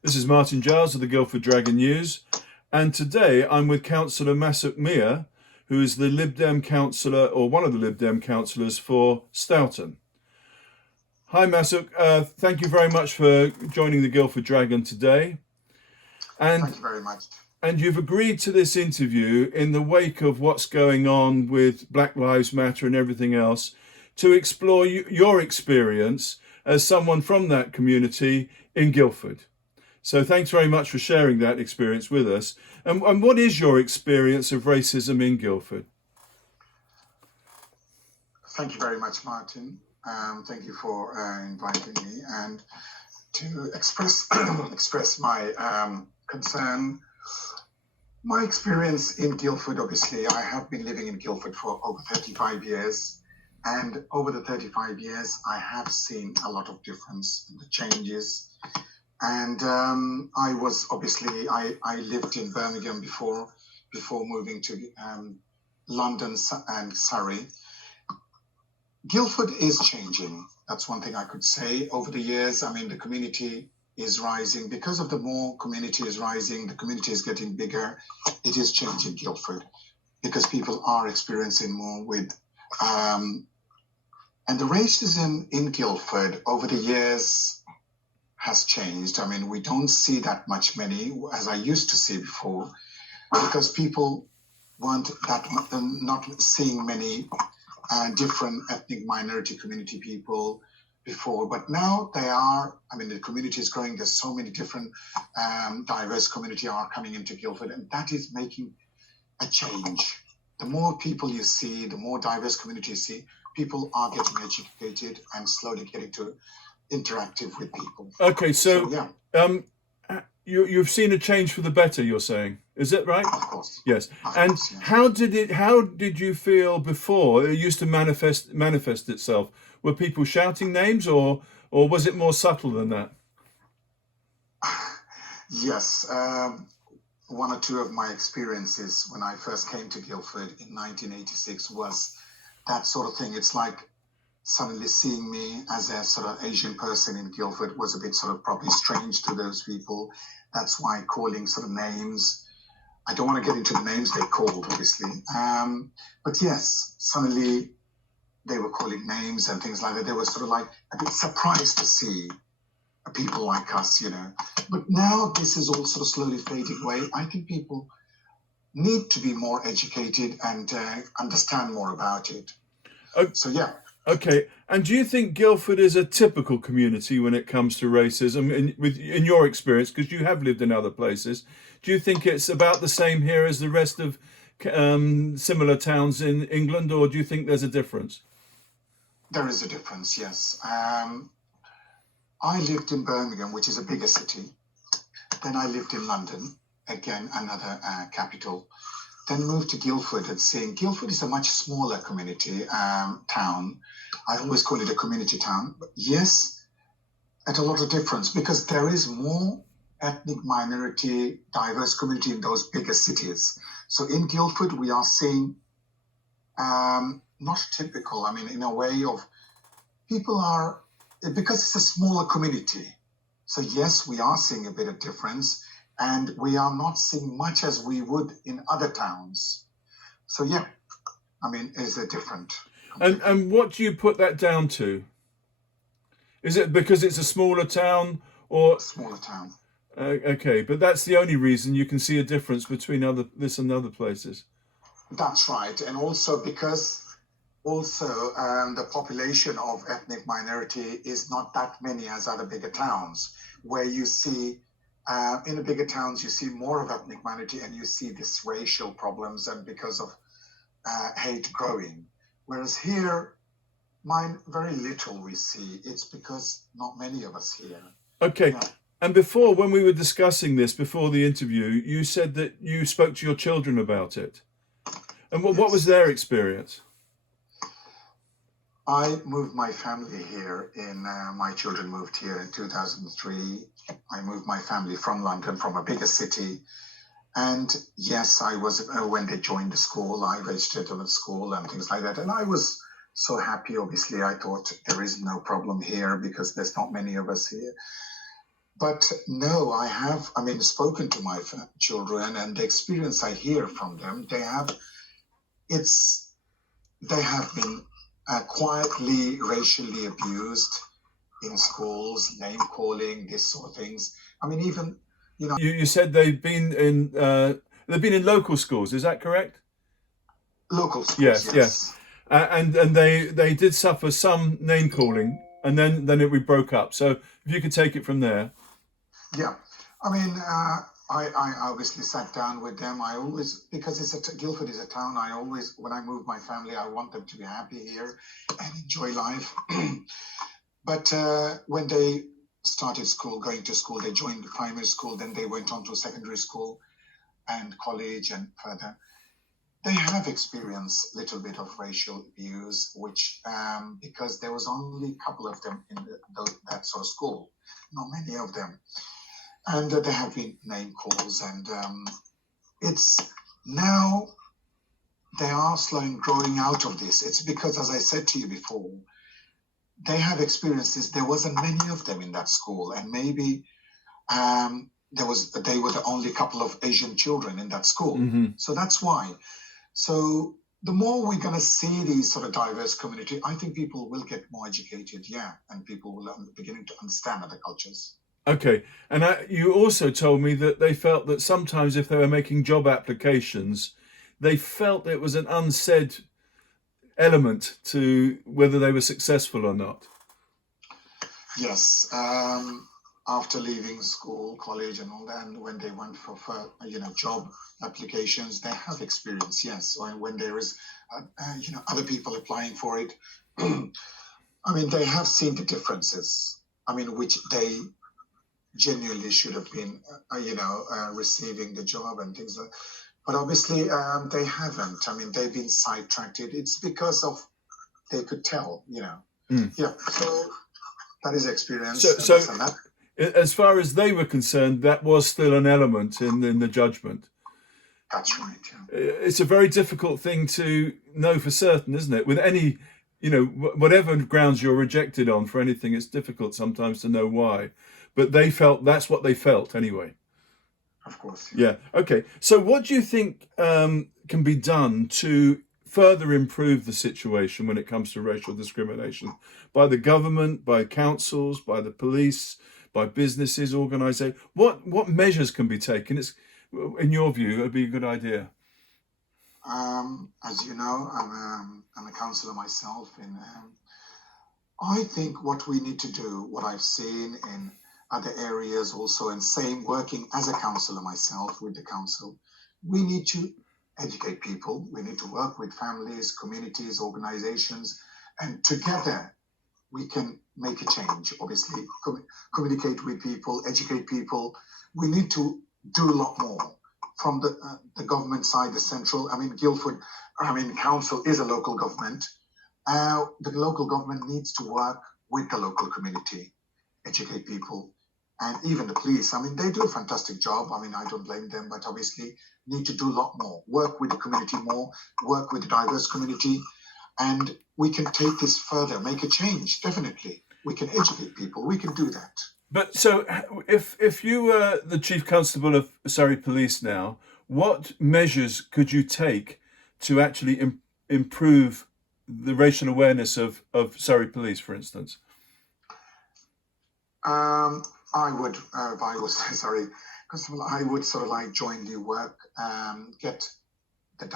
This is Martin Giles of the Guildford Dragon News, and today I'm with Cllr Masuk Miah, who is the Lib Dem councillor, or one of the Lib Dem councillors for Stoughton. Hi Masuk, thank you very much for joining the Guildford Dragon today. Thank you very much. And you've agreed to this interview in the wake of what's going on with Black Lives Matter and everything else, to explore your experience as someone from that community in Guildford. So thanks very much for sharing that experience with us. And what is your experience of racism in Guildford? Thank you very much, Martin. Thank you for inviting me and to express my concern. My experience in Guildford, obviously, I have been living in Guildford for over 35 years. And over the 35 years, I have seen a lot of difference in the changes. And I was obviously, I lived in Birmingham before moving to London and Surrey. Guildford is changing. That's one thing I could say. Over the years, I mean, the community is rising. Because of the more community is rising, the community is getting bigger. It is changing Guildford because people are experiencing more with, and the racism in Guildford over the years has changed. I mean, we don't see that many as I used to see before, because people weren't not seeing many different ethnic minority community people before, but now they are. I mean, the community is growing. There's so many different diverse community are coming into Guildford, and that is making a change. The more people you see, the more diverse community you see, people are getting educated and slowly getting to interactive with people. Okay, so yeah. You've seen a change for the better, you're saying, is that right? Of course. Yes. And yes. How did you feel before it used to manifest itself? Were people shouting names, or was it more subtle than that? Yes. One or two of my experiences when I first came to Guildford in 1986 was that sort of thing. It's like suddenly seeing me as a sort of Asian person in Guildford was a bit sort of probably strange to those people. That's why calling sort of names. I don't want to get into the names they called, obviously. But yes, suddenly they were calling names and things like that. They were sort of like a bit surprised to see people like us, you know. But now this is all sort of slowly fading away. I think people need to be more educated and understand more about it. So, yeah. Okay, and do you think Guildford is a typical community when it comes to racism, in your experience, because you have lived in other places? Do you think it's about the same here as the rest of similar towns in England, or do you think there's a difference? There is a difference, yes. I lived in Birmingham, which is a bigger city. Then I lived in London, again, another capital. Then moved to Guildford, and seeing Guildford is a much smaller community town. I always call it a community town. But yes, at a lot of difference, because there is more ethnic minority, diverse community in those bigger cities. So in Guildford, we are seeing not typical, I mean, in a way of people are, because it's a smaller community. So yes, we are seeing a bit of difference, and we are not seeing much as we would in other towns. So yeah, I mean, it's a different. And what do you put that down to? Is it because it's a smaller town, or smaller town? Okay, but that's the only reason you can see a difference between this and other places. That's right, and also because the population of ethnic minority is not that many as other bigger towns, where you see in the bigger towns you see more of ethnic minority, and you see this racial problems and because of hate growing. Whereas here, very little we see. It's because not many of us here. Okay. Yeah. And before, when we were discussing this before the interview, you said that you spoke to your children about it. And what was their experience? I moved my family here my children moved here in 2003. I moved my family from London, from a bigger city. And yes, I was, when they joined the school, I registered them at school and things like that. And I was so happy, obviously. I thought there is no problem here because there's not many of us here. But no, I mean, spoken to my children, and the experience I hear from them, they have been quietly racially abused in schools, name calling, this sort of things. I mean, even, You said they've been in local schools. Is that correct? local schools, Yes, yes. yes. And they did suffer some name calling, and then we broke up. So if you could take it from there. Yeah. I mean, I obviously sat down with them. I always, because Guildford is a town, when I move my family, I want them to be happy here and enjoy life. But when they started school, going to school, they joined the primary school, then they went on to secondary school and college and further. They have experienced a little bit of racial abuse, which because there was only a couple of them in that sort of school, not many of them. And there have been name calls, and it's now they are slowly growing out of this. It's because, as I said to you before, they have experiences. There wasn't many of them in that school, and maybe they were the only couple of Asian children in that school. Mm-hmm. So that's why. So the more we're going to see these sort of diverse community, I think people will get more educated, and people will beginning to understand other cultures. Okay, and you also told me that they felt that sometimes if they were making job applications, they felt it was an unsaid element to whether they were successful or not. Yes. After leaving school, college, and all that, and when they went for job applications, they have experience. Yes, or when there is other people applying for it. I mean, they have seen the differences. I mean, which they genuinely should have been, receiving the job and things like that. But obviously, they haven't. I mean, they've been sidetracked. It's because of they could tell, Mm. Yeah. So that is experience. So as far as they were concerned, that was still an element in the judgment. That's right. Yeah. It's a very difficult thing to know for certain, isn't it? With any, whatever grounds you're rejected on for anything, it's difficult sometimes to know why. But they felt that's what they felt anyway. Of course. Yeah. Okay. So what do you think can be done to further improve the situation when it comes to racial discrimination by the government, by councils, by the police, by businesses, organisations? What measures can be taken? It's, in your view, it would be a good idea. As you know, I'm a counsellor myself, and I think what we need to do, what I've seen in other areas also, and same working as a counsellor myself with the council, we need to educate people. We need to work with families, communities, organisations, and together we can make a change. Obviously, communicate with people, educate people. We need to do a lot more from the government side, the central. I mean, Guildford, council is a local government. The local government needs to work with the local community, educate people, and even the police. I mean, they do a fantastic job. I mean, I don't blame them, but obviously need to do a lot more. Work with the community more, work with the diverse community, and we can take this further, make a change, definitely. We can educate people, we can do that. But so if you were the Chief Constable of Surrey Police now, what measures could you take to actually improve the racial awareness of Surrey Police, for instance? I would, if I was, sorry, Constable, I would sort of like jointly work, get the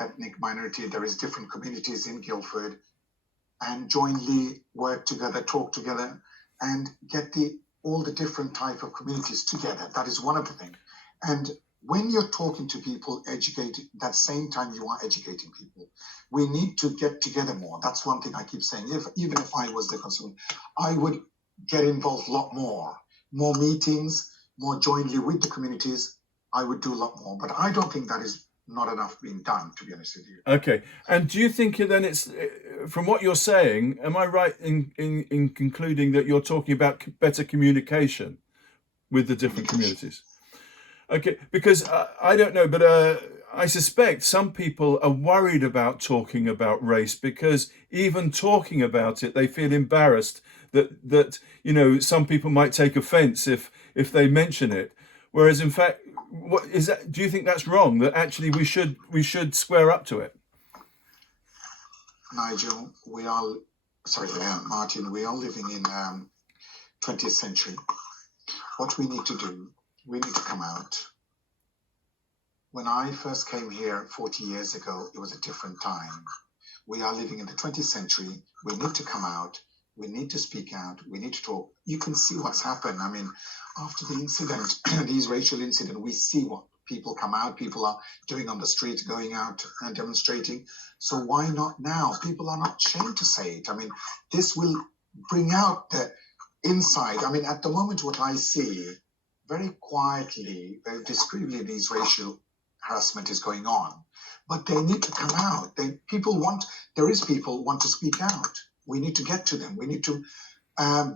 ethnic minority. There is different communities in Guildford, and jointly work together, talk together, and get all the different type of communities together. That is one of the things. And when you're talking to people, educate, that same time you are educating people. We need to get together more. That's one thing I keep saying. Even if I was the constable, I would get involved a lot more meetings, more jointly with the communities. I would do a lot more, but I don't think that is not enough being done, to be honest with you. Okay. And do you think then it's, from what you're saying, am I right in concluding that you're talking about better communication with the different communities? Okay, because I don't know, but I suspect some people are worried about talking about race because even talking about it, they feel embarrassed that some people might take offence if they mention it. Whereas in fact, what is that? Do you think that's wrong? That actually we should square up to it? Nigel, Martin, we are living in 20th century. What we need to do, we need to come out. When I first came here 40 years ago, it was a different time. We are living in the 20th century. We need to come out. We need to speak out. We need to talk. You can see what's happened. I mean, after the incident, these racial incident, we see what people come out, people are doing on the street, going out and demonstrating. So why not now? People are not ashamed to say it. I mean, this will bring out the inside. I mean, at the moment, what I see very quietly, very discreetly, these racial harassment is going on, but they need to come out. People want to speak out. We need to get to them. We need to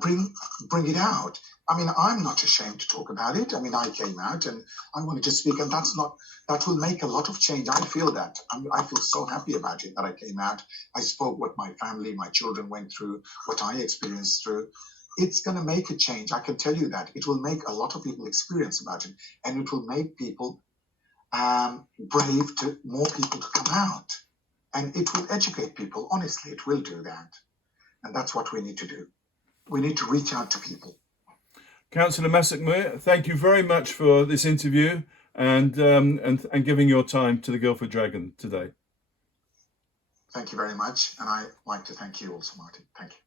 bring it out. I mean, I'm not ashamed to talk about it. I mean, I came out and I wanted to speak, and that will make a lot of change. I feel that. I feel so happy about it that I came out. I spoke what my family, my children went through, what I experienced through. It's going to make a change. I can tell you that. It will make a lot of people experience about it, and it will make people brave to more people to come out. And it will educate people. Honestly, it will do that. And that's what we need to do. We need to reach out to people. Cllr Masuk Miah, thank you very much for this interview and giving your time to the Guildford Dragon today. Thank you very much. And I'd like to thank you also, Martin. Thank you.